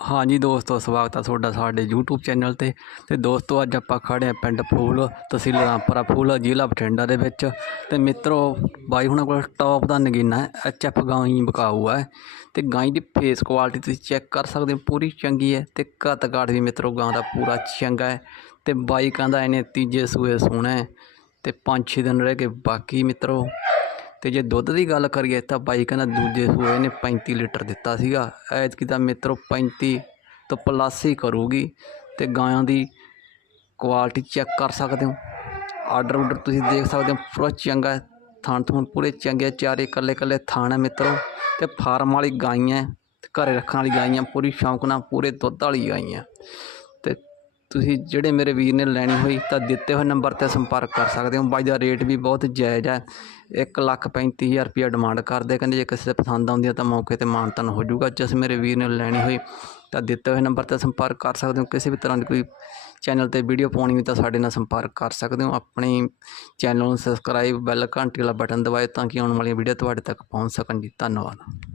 ਹਾਂਜੀ ਦੋਸਤੋ, ਸਵਾਗਤ ਆ ਤੁਹਾਡਾ ਸਾਡੇ YouTube ਚੈਨਲ ਤੇ। ਤੇ ਦੋਸਤੋ, ਅੱਜ ਆਪਾਂ ਖੜੇ ਆ ਪਿੰਡ ਫੂਲ ਤਹਿਸੀਲ ਰਾਮਪੁਰਾ ਫੂਲ, ਜ਼ਿਲ੍ਹਾ ਬਠਿੰਡਾ ਦੇ ਵਿੱਚ। ਤੇ ਮਿੱਤਰੋ, ਬਾਈ ਹੁਣਾਂ ਕੋਲ ਟੌਪ ਦਾ ਨਗੀਨਾ ਹੈ ਐਚਐਫ ਗਾਈ ਬਕਾਊ ਹੈ। ਤੇ ਗਾਂ ਦੀ ਫੇਸ ਕੁਆਲਿਟੀ ਤੁਸੀਂ ਚੈੱਕ ਕਰ ਸਕਦੇ ਹੋ, ਪੂਰੀ ਚੰਗੀ ਹੈ। ਤੇ ਕੱਦ ਕਾਠ ਵੀ ਮਿੱਤਰੋ, ਗਾਂ ਦਾ ਪੂਰਾ ਚੰਗਾ ਹੈ। ਤੇ ਬਾਈ ਕਹਿੰਦਾ ਇਹਨੇ ਤੀਜੇ ਸੂਏ ਸੋਣਾ ਹੈ। ਤੇ 5-6 ਦਿਨ ਰਹਿ ਕੇ ਬਾਕੀ ਮਿੱਤਰੋ ਤੇ ਜੇ ਦੁੱਧ ਦੀ ਗੱਲ ਕਰੀਏ ਤਾਂ ਬਾਈ ਕਹਿੰਦਾ ਦੂਜੇ ਸੂਏ ਨੇ 35 ਲੀਟਰ ਦਿੱਤਾ ਸੀਗਾ। ਐਤਕੀ ਤਾਂ ਮਿੱਤਰੋ 35 ਤੋਂ ਪਲੱਸ ਹੀ ਕਰੂਗੀ ਤੇ ਗਾਂ ਦੀ ਕੁਆਲਿਟੀ ਚੈੱਕ ਕਰ ਸਕਦੇ ਹੋ। ਆਰਡਰ ਆਰਡਰ ਤੁਸੀਂ ਦੇਖ ਸਕਦੇ ਹੋ ਪੂਰਾ ਚੰਗਾ ਥਾਣ ਥੂਣ ਪੂਰੇ ਚੰਗੇ ਚਾਰੇ ਇਕੱਲੇ ਇਕੱਲੇ ਥਾਣ ਹੈ ਮਿੱਤਰੋ। ਤੇ ਫਾਰਮ ਵਾਲੀ ਗਾਈਆਂ ਹੈ, ਘਰੇ ਰੱਖਣ ਵਾਲੀ ਗਾਈਆਂ ਪੂਰੀ ਸ਼ੌਂਕ ਨਾਲ ਪੂਰੇ ਦੁੱਧ ਵਾਲੀ ਗਾਈਆਂ। ਤੁਸੀਂ ਜਿਹੜੇ ਮੇਰੇ ਵੀਰ ਨੇ ਲੈਣੀ ਹੋਈ ਤਾਂ ਦਿੱਤੇ ਹੋਏ ਨੰਬਰ ਤੇ ਸੰਪਰਕ ਕਰ ਸਕਦੇ ਹੋ। ਬਾਈ ਦਾ ਰੇਟ ਵੀ ਬਹੁਤ ਜਾਇਜ਼ ਹੈ। ਇੱਕ ਲੱਖ ਪੈਂਤੀ ਹਜ਼ਾਰ ਰੁਪਇਆ ਡਿਮਾਂਡ ਕਰਦੇ ਕਹਿੰਦੇ ਜੇ ਕਿਸੇ ਦੇ ਪਸੰਦ ਆਉਂਦੀ ਹੈ ਤਾਂ ਮੌਕੇ ਤੇ ਮਾਨਤਨ ਹੋ ਜਾਊਗਾ। ਜਿਸ ਮੇਰੇ ਵੀਰ ਨੇ ਲੈਣੀ ਹੋਈ ਤਾਂ ਦਿੱਤੇ ਹੋਏ ਨੰਬਰ ਤੇ ਸੰਪਰਕ ਕਰ ਸਕਦੇ ਹੋ। ਕਿਸੇ ਵੀ ਤਰ੍ਹਾਂ ਦੀ ਕੋਈ ਚੈਨਲ ਤੇ ਵੀਡੀਓ ਪਾਉਣੀ ਹੋਈ ਤਾਂ ਸਾਡੇ ਨਾਲ ਸੰਪਰਕ ਕਰ ਸਕਦੇ ਹੋ। ਆਪਣੇ ਚੈਨਲ ਨੂੰ ਸਬਸਕ੍ਰਾਈਬ ਬੈਲ ਘੰਟੀ ਵਾਲਾ ਬਟਨ ਦਬਾਏ ਤਾਂ ਕਿ ਆਉਣ ਵਾਲੀਆਂ ਵੀਡੀਓ ਤੁਹਾਡੇ ਤੱਕ ਪਹੁੰਚ ਸਕਣ ਜੀ। ਧੰਨਵਾਦ।